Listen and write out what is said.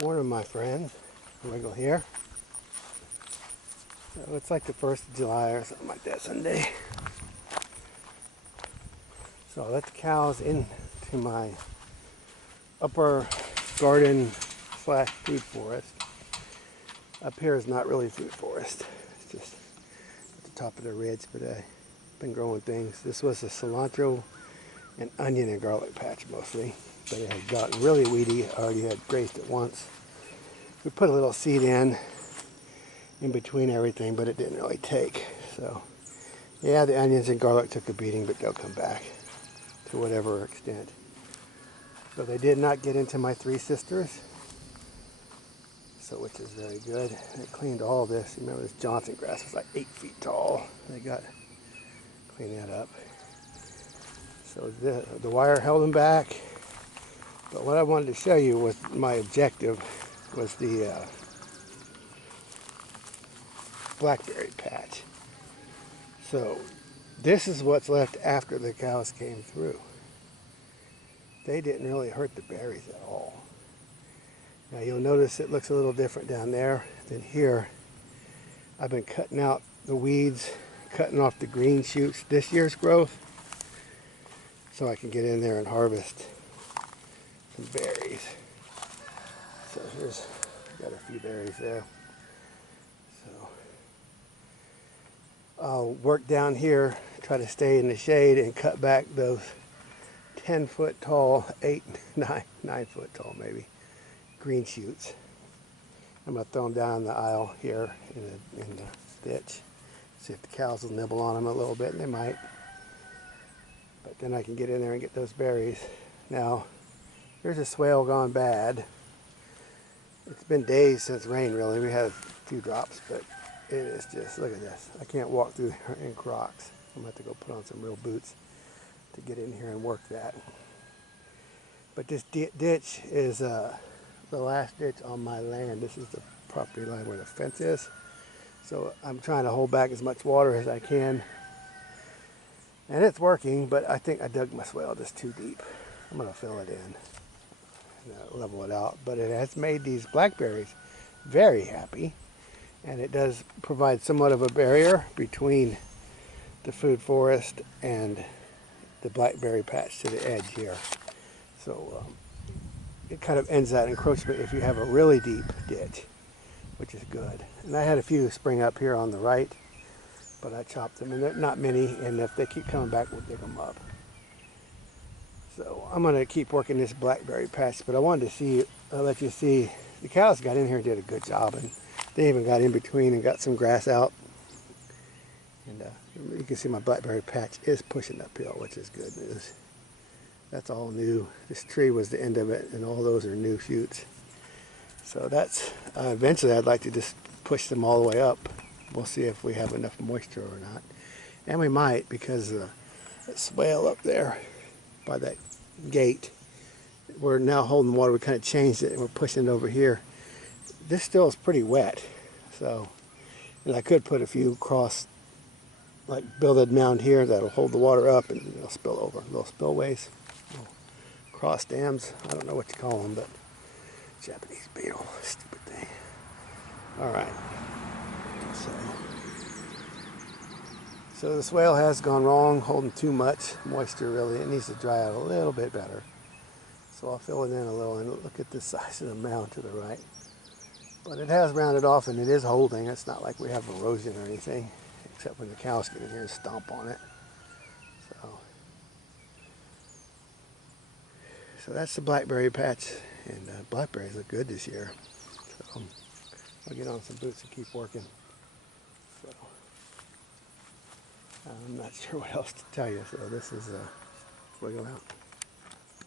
Morning, my friends. Wiggle here. So it's like the 1st of July or something like that Sunday. So I let the cows into my upper garden / food forest. Up here is not really food forest. It's just at the top of the ridge, but I've been growing things. This was a cilantro and onion and garlic patch mostly, but it had gotten really weedy. I already had grazed it once. We put a little seed in between everything, but it didn't really take. So yeah, the onions and garlic took a beating, but they'll come back to whatever extent. So they did not get into my 3 sisters, so which is very good. They cleaned all this. Remember, this Johnson grass was like 8 feet tall. They got cleaned that up. So the wire held them back. But what I wanted to show you was my objective was the blackberry patch. So this is what's left after the cows came through. They didn't really hurt the berries at all. Now you'll notice it looks a little different down there than here. I've been cutting out the weeds, cutting off the green shoots this year's growth, so I can get in there and harvest some berries. So here's, got a few berries there. So I'll work down here, try to stay in the shade and cut back those 10-foot tall, 9-foot tall maybe, green shoots. I'm going to throw them down the aisle here in the ditch. See if the cows will nibble on them a little bit, and they might. But then I can get in there and get those berries. Now, here's a swale gone bad. It's been days since rain, really. We had a few drops, but it is just, look at this. I can't walk through there in Crocs. I'm going to have to go put on some real boots to get in here and work that. But this ditch is the last ditch on my land. This is the property line where the fence is. So I'm trying to hold back as much water as I can. And it's working, but I think I dug my swale just too deep. I'm going to fill it in and level it out. But it has made these blackberries very happy. And it does provide somewhat of a barrier between the food forest and the blackberry patch to the edge here. So it kind of ends that encroachment if you have a really deep ditch, which is good. And I had a few spring up here on the right, but I chopped them, and they're not many, and if they keep coming back, we'll dig them up. So I'm going to keep working this blackberry patch, but I wanted to let you see, the cows got in here and did a good job, and they even got in between and got some grass out. And you can see my blackberry patch is pushing uphill, which is good news. That's all new. This tree was the end of it, and all those are new shoots. So that's, eventually I'd like to just push them all the way up. We'll see if we have enough moisture or not. And we might, because the swale up there by that gate, we're now holding water. We kind of changed it and we're pushing it over here. This still is pretty wet. So, and I could put a few cross, like build a mound here that'll hold the water up and it'll spill over. Little spillways, little cross dams. I don't know what you call them, but Japanese beetle, stupid thing. All right. So the swale has gone wrong, holding too much moisture really. It needs to dry out a little bit better. So I'll fill it in a little, and look at the size of the mound to the right. But it has rounded off and it is holding. It's not like we have erosion or anything, except when the cows get in here and stomp on it. So that's the blackberry patch, and blackberries look good this year. So I'll get on some boots and keep working. So I'm not sure what else to tell you. So this is wiggle out.